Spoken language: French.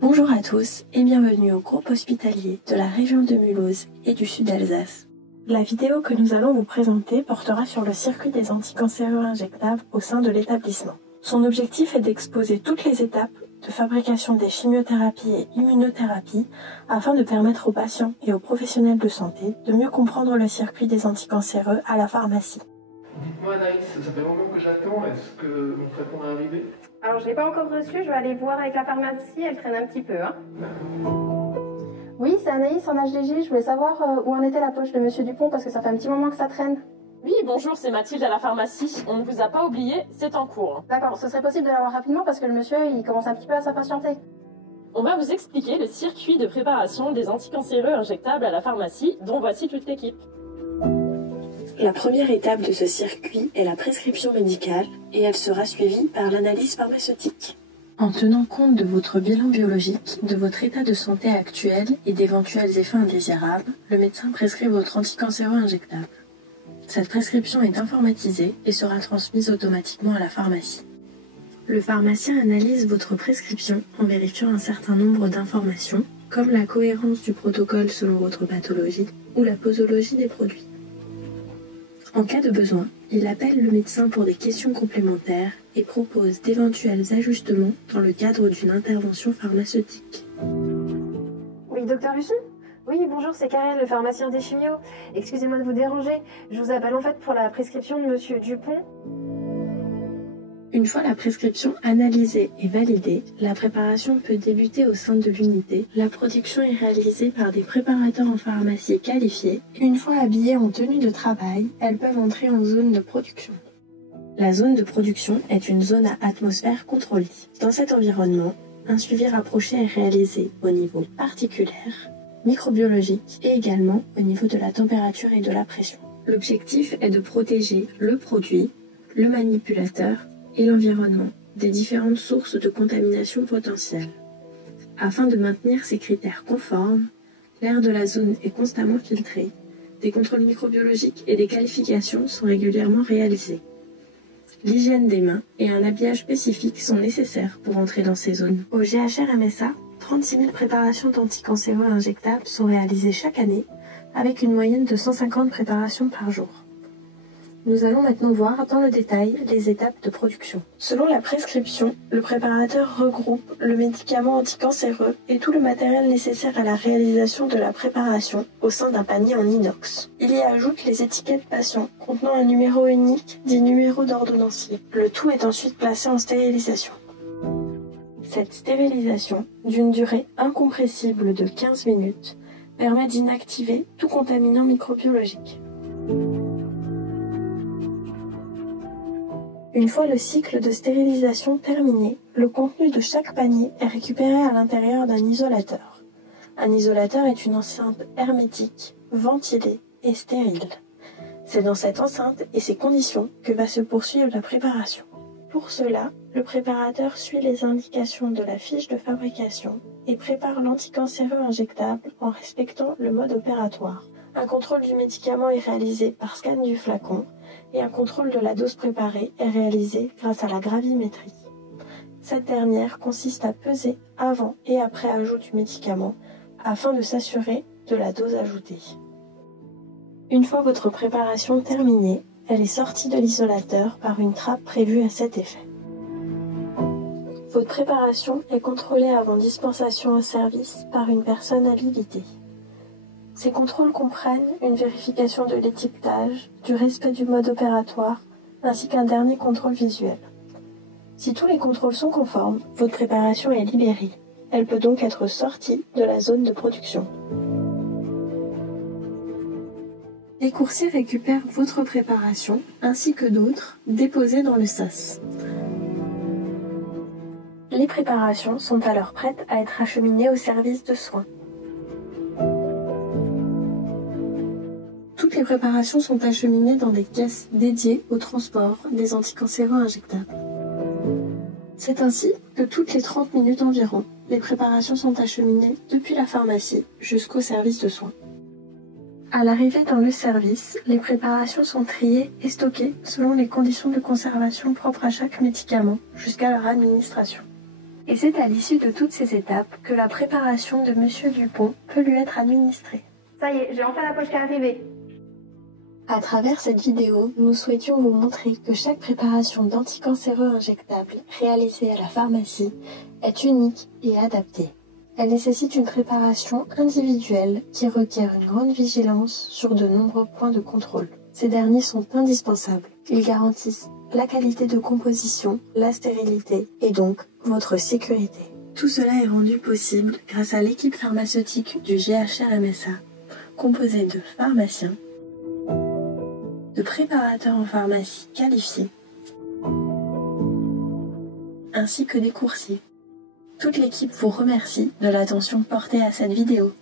Bonjour à tous et bienvenue au groupe hospitalier de la région de Mulhouse et du sud d'Alsace. La vidéo que nous allons vous présenter portera sur le circuit des anticancéreux injectables au sein de l'établissement. Son objectif est d'exposer toutes les étapes de fabrication des chimiothérapies et immunothérapies afin de permettre aux patients et aux professionnels de santé de mieux comprendre le circuit des anticancéreux à la pharmacie. Dites-moi Anaïs, ça fait longtemps que j'attends, est-ce que mon traitement est arrivé? Alors je l'ai pas encore reçu, je vais aller voir avec la pharmacie, elle traîne un petit peu. Oui, c'est Anaïs en HDG, je voulais savoir où en était la poche de Monsieur Dupont parce que ça fait un petit moment que ça traîne. Oui, bonjour, c'est Mathilde à la pharmacie. On ne vous a pas oublié, c'est en cours. D'accord, ce serait possible de l'avoir rapidement parce que le monsieur, il commence un petit peu à s'impatienter. On va vous expliquer le circuit de préparation des anticancéreux injectables à la pharmacie, dont voici toute l'équipe. La première étape de ce circuit est la prescription médicale et elle sera suivie par l'analyse pharmaceutique. En tenant compte de votre bilan biologique, de votre état de santé actuel et d'éventuels effets indésirables, le médecin prescrit votre anticancéreux injectable. Cette prescription est informatisée et sera transmise automatiquement à la pharmacie. Le pharmacien analyse votre prescription en vérifiant un certain nombre d'informations, comme la cohérence du protocole selon votre pathologie ou la posologie des produits. En cas de besoin, il appelle le médecin pour des questions complémentaires et propose d'éventuels ajustements dans le cadre d'une intervention pharmaceutique. Oui, docteur Husson ? Oui, bonjour, c'est Karen, le pharmacien des chimios. Excusez-moi de vous déranger, je vous appelle en fait pour la prescription de Monsieur Dupont. Une fois la prescription analysée et validée, la préparation peut débuter au sein de l'unité. La production est réalisée par des préparateurs en pharmacie qualifiés. Une fois habillés en tenue de travail, elles peuvent entrer en zone de production. La zone de production est une zone à atmosphère contrôlée. Dans cet environnement, un suivi rapproché est réalisé au niveau particulaire, microbiologique et également au niveau de la température et de la pression. L'objectif est de protéger le produit, le manipulateur et l'environnement des différentes sources de contamination potentielles. Afin de maintenir ces critères conformes, l'air de la zone est constamment filtré, des contrôles microbiologiques et des qualifications sont régulièrement réalisés. L'hygiène des mains et un habillage spécifique sont nécessaires pour entrer dans ces zones. Au GHR MSA, 36 000 préparations d'anticancéreux injectables sont réalisées chaque année, avec une moyenne de 150 préparations par jour. Nous allons maintenant voir dans le détail les étapes de production. Selon la prescription, le préparateur regroupe le médicament anticancéreux et tout le matériel nécessaire à la réalisation de la préparation au sein d'un panier en inox. Il y ajoute les étiquettes patients contenant un numéro unique dit numéro d'ordonnancier. Le tout est ensuite placé en stérilisation. Cette stérilisation, d'une durée incompressible de 15 minutes, permet d'inactiver tout contaminant microbiologique. Une fois le cycle de stérilisation terminé, le contenu de chaque panier est récupéré à l'intérieur d'un isolateur. Un isolateur est une enceinte hermétique, ventilée et stérile. C'est dans cette enceinte et ces conditions que va se poursuivre la préparation. Pour cela, le préparateur suit les indications de la fiche de fabrication et prépare l'anticancéreux injectable en respectant le mode opératoire. Un contrôle du médicament est réalisé par scan du flacon et un contrôle de la dose préparée est réalisé grâce à la gravimétrie. Cette dernière consiste à peser avant et après ajout du médicament afin de s'assurer de la dose ajoutée. Une fois votre préparation terminée, elle est sortie de l'isolateur par une trappe prévue à cet effet. Votre préparation est contrôlée avant dispensation au service par une personne habilitée. Ces contrôles comprennent une vérification de l'étiquetage, du respect du mode opératoire, ainsi qu'un dernier contrôle visuel. Si tous les contrôles sont conformes, votre préparation est libérée. Elle peut donc être sortie de la zone de production. Les coursiers récupèrent votre préparation, ainsi que d'autres, déposées dans le sas. Les préparations sont alors prêtes à être acheminées au service de soins. Toutes les préparations sont acheminées dans des caisses dédiées au transport des anticancéreux injectables. C'est ainsi que toutes les 30 minutes environ, les préparations sont acheminées depuis la pharmacie jusqu'au service de soins. À l'arrivée dans le service, les préparations sont triées et stockées selon les conditions de conservation propres à chaque médicament jusqu'à leur administration. Et c'est à l'issue de toutes ces étapes que la préparation de Monsieur Dupont peut lui être administrée. Ça y est, j'ai enfin la poche qui est arrivée. À travers cette vidéo, nous souhaitions vous montrer que chaque préparation d'anticancéreux injectable réalisée à la pharmacie est unique et adaptée. Elle nécessite une préparation individuelle qui requiert une grande vigilance sur de nombreux points de contrôle. Ces derniers sont indispensables. Ils garantissent la qualité de composition, la stérilité et donc votre sécurité. Tout cela est rendu possible grâce à l'équipe pharmaceutique du GHR-MSA, composée de pharmaciens, de préparateurs en pharmacie qualifiés, ainsi que des coursiers. Toute l'équipe vous remercie de l'attention portée à cette vidéo.